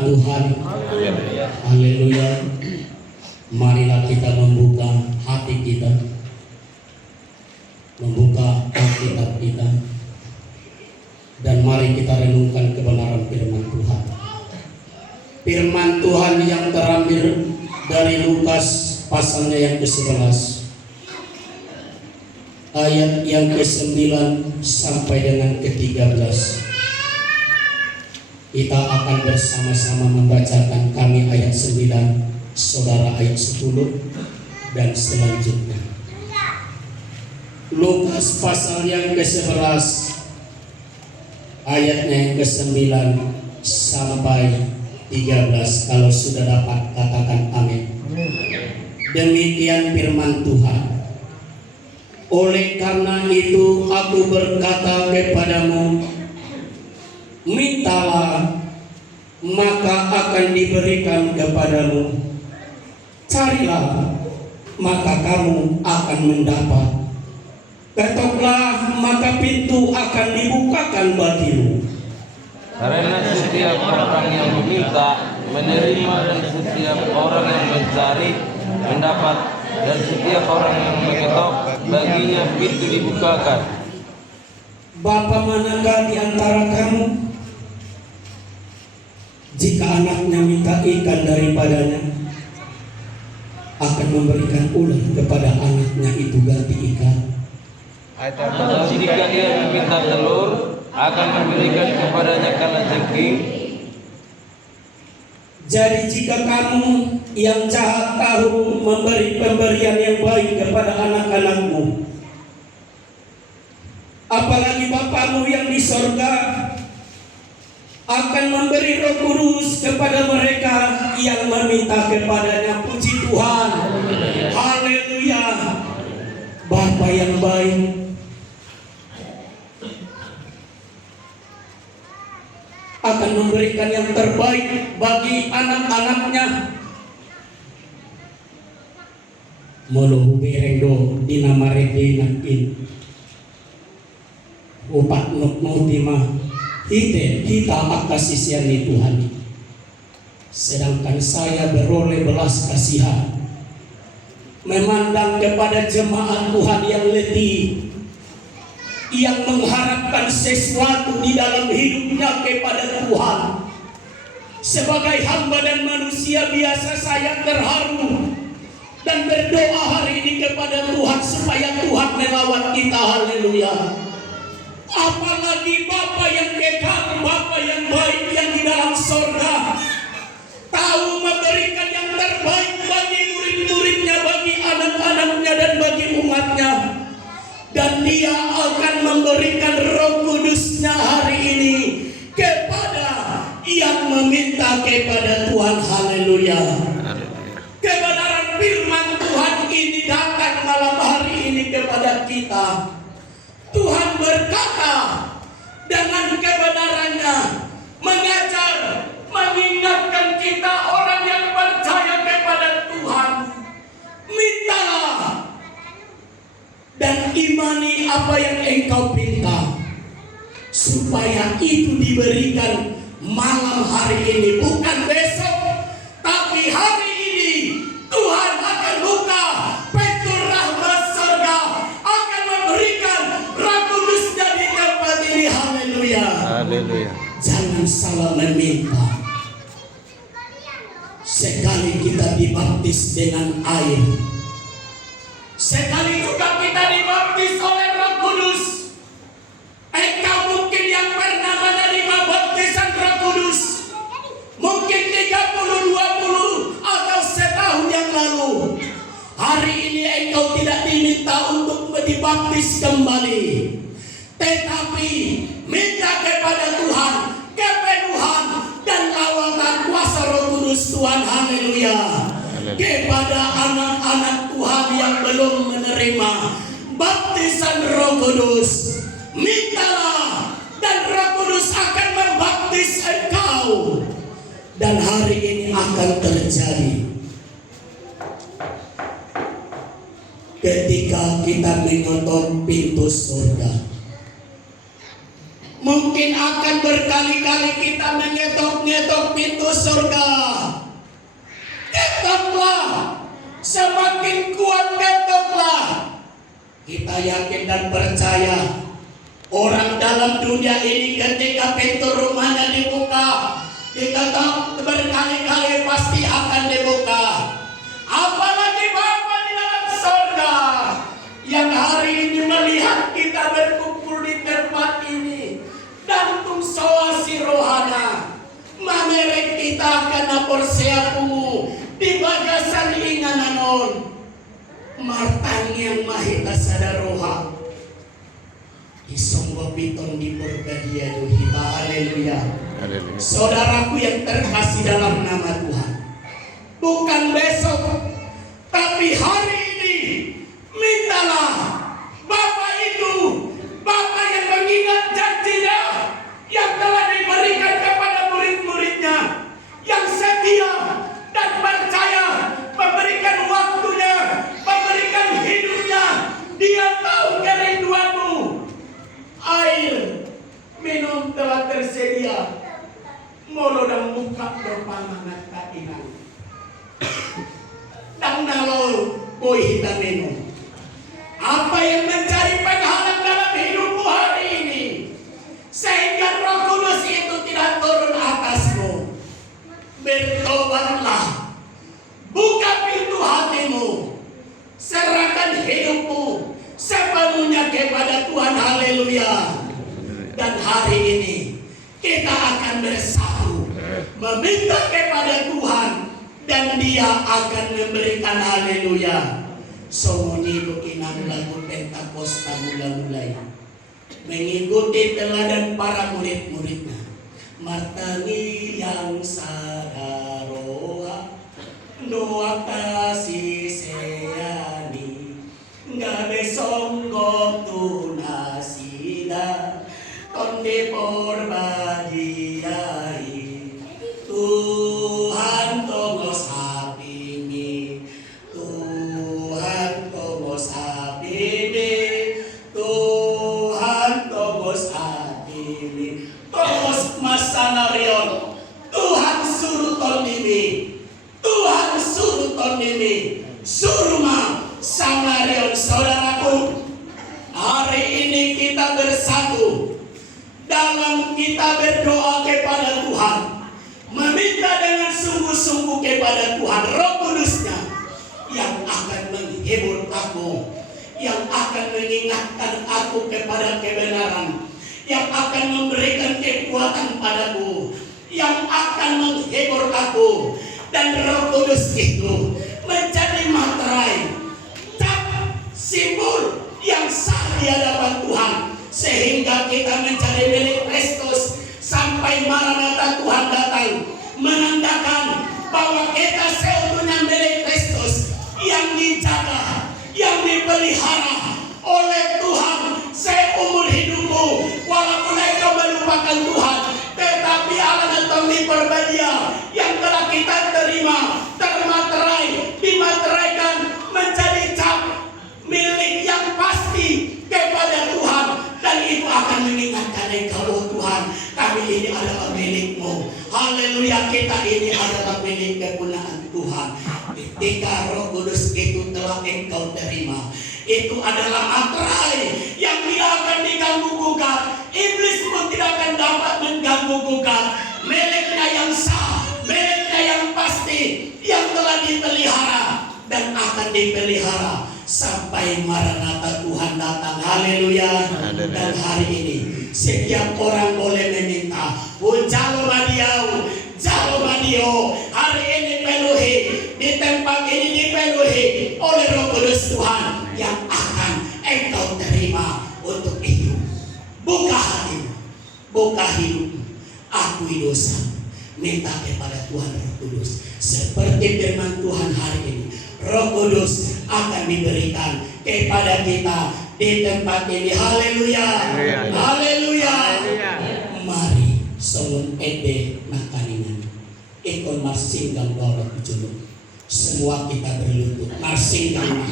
firman Tuhan. Haleluya. Marilah kita membuka hati kita, membuka Alkitab kita, dan mari kita renungkan kebenaran firman Tuhan. Firman Tuhan yang terambil dari Lukas pasalnya yang ke-11, ayat yang ke-9 sampai dengan ke-13. Kita akan bersama-sama membacakan, kami ayat 9, saudara ayat 10 dan selanjutnya. Lukas pasal yang ke-11 ayatnya yang ke-9 sampai 13. Kalau sudah dapat katakan amin. Demikian firman Tuhan. Oleh karena itu aku berkata kepadamu, mintalah maka akan diberikan kepadamu. Carilah, maka kamu akan mendapat. Ketoklah, maka pintu akan dibukakan bagimu. Karena setiap orang yang meminta, menerima, dan setiap orang yang mencari, mendapat, dan setiap orang yang mengetok, baginya pintu dibukakan. Bapa manakah di antara kamu, jika anaknya minta ikan daripadanya, akan memberikan ular kepada anaknya itu ganti ikan? Atau jika dia meminta telur, akan memberikan kepadanya kalajengking? Jadi jika kamu yang jahat tahu memberi pemberian yang baik kepada anak-anakmu, apalagi Bapamu yang di sorga akan memberi Roh Kudus kepada mereka yang meminta kepadanya. Puji Tuhan. Haleluya. Bapa yang baik akan memberikan yang terbaik bagi anak-anaknya. Molo berengdo dinamareke nakin upat nukmutima kita akasisiani Tuhan. Sedangkan saya beroleh belas kasihan, memandang kepada jemaat Tuhan yang letih, yang mengharapkan sesuatu di dalam hidupnya kepada Tuhan. Sebagai hamba dan manusia biasa, saya terharu dan berdoa hari ini kepada Tuhan supaya Tuhan melawat kita. Haleluya. Apalagi Bapa yang kekal, Bapa yang baik yang di dalam sorga, tahu memberikan yang terbaik bagi murid-muridnya, bagi anak-anaknya, dan bagi umatnya. Dan Dia akan memberikan Roh Kudusnya hari ini kepada yang meminta kepada Tuhan. Haleluya. Kebenaran firman Tuhan ini datang malam hari ini kepada kita. Tuhan berkata dengan kebenarannya, mengajar, mengingatkan kita orang yang percaya kepada Tuhan. Mintalah dan imani apa yang engkau minta, supaya itu diberikan malam hari ini, bukan besok, tapi hari ini. Tuhan akan buka pintu rahmat surga, akan memberikan Roh Kudusnya di tempat ini. Haleluya. Haleluya. Jangan salah meminta. Sekali kita dibaptis dengan air, sekali juga kita dibaptis oleh Roh Kudus. Engkau mungkin yang pernah menerima baptisan Roh Kudus, mungkin 30, 20 atau setahun yang lalu. Hari ini engkau tidak diminta untuk dibaptis kembali, tetapi minta kepada Tuhan kepenuhan dan lawatan kuasa Roh Kudus Tuhan. Haleluya. Kepada anak-anak Tuhan yang belum menerima baptisan Roh Kudus, mintalah dan Roh Kudus akan membaptis engkau. Dan hari ini akan terjadi ketika kita mengetok pintu surga. Mungkin akan berkali-kali kita mengetok-ngetok pintu surga. Kita yakin dan percaya orang dalam dunia ini ketika pintu rumahnya dibuka, dikata berkali-kali pasti akan dibuka. Apalagi Bapa di dalam surga yang hari ini melihat kita berkumpul di tempat ini dan tumsoasi rohana mamerek kita karena porsiapumu di bagasan ingananon martang yang mahita sadaroha isonggo piton di purgadia duhita. Haleluya. Saudaraku yang terkasih dalam nama Tuhan, bukan besok tapi hari ini mintalah Bapak itu, Bapak yang mengingat janjinya yang telah diberikan kepada murid-muridnya yang setia dan percaya, memberikan waktunya, memberikan hidupnya. Dia tahu kerinduanmu. Air minum telah tersedia, molo dan muka berpangangan tak inang dan nalo boy hitam minum. Apa yang menjadi penghalang dalam hidupmu hari ini sehingga Roh Kudus itu tidak turun atasmu? Bertobatlah, buka pintu hatimu, serahkan hidupmu sepenuhnya kepada Tuhan. Haleluya. Dan hari ini kita akan bersatu meminta kepada Tuhan dan Dia akan memberikan. Haleluya. Somonigo inang lagu Pentakosta mulai mengikuti teladan para murid-muridnya. Martangi yang sadaroha doa kasih seyani ngabe songgok tunasida konde porbadiai Tuhan togo sapini, Tuhan togo sapini, Tuhan togo sapini, togos masanarion, Tuhan suruh tondimi, Tuhan suruh tondimi, surma sanarion. Saudaraku, hari ini kita bersatu dalam kita berdoa kepada Tuhan, meminta dengan sungguh-sungguh kepada Tuhan Roh Kudusnya yang akan menghibur aku, yang akan mengingatkan aku kepada kebenaran, yang akan memberikan kekuatan padaku, yang akan menghibur aku. Dan Roh Kudus itu menjadi materai, cap, simbol yang sah di hadapan Tuhan, sehingga kita menjadi milik Kristus sampai Maranatha Tuhan datang, menandakan bahwa kita seutuhnya milik Kristus yang dijaga, yang dipelihara oleh Tuhan seumur hidupmu. Walaupun engkau melupakan Tuhan, tetapi Allah datang di perbadia yang telah kita terima, termaterai, dimateraikan menjadi cap milik yang pasti kepada Tuhan. Dan itu akan mengingatkan engkau, oh Tuhan, kami ini adalah milikmu. Haleluya, kita ini adalah milik kepunyaan Tuhan. Ketika Roh Kudus itu telah engkau terima, itu adalah materai yang tidak akan diganggu gugat. Iblis pun tidak akan dapat mengganggu gugat. Miliknya yang sah, miliknya yang pasti, yang telah dipelihara dan akan dipelihara sampai Maranatha Tuhan datang. Haleluya. Dan hari ini setiap orang boleh meminta, jalo madiau, jalo madio, hari ini penuhi, di tempat ini dipenuhi oleh Roh Kudus Tuhan yang akan engkau terima untuk hidup. Buka hatimu, buka hidupmu, akui dosa, minta kepada Tuhan Roh Kudus. Seperti firman Tuhan hari ini, Roh Kudus akan diberikan kepada kita di tempat ini. Haleluya. Haleluya. Mari songon ede nakaningan ikon marsinggang dorong julung. Semua kita berlutut marsinggang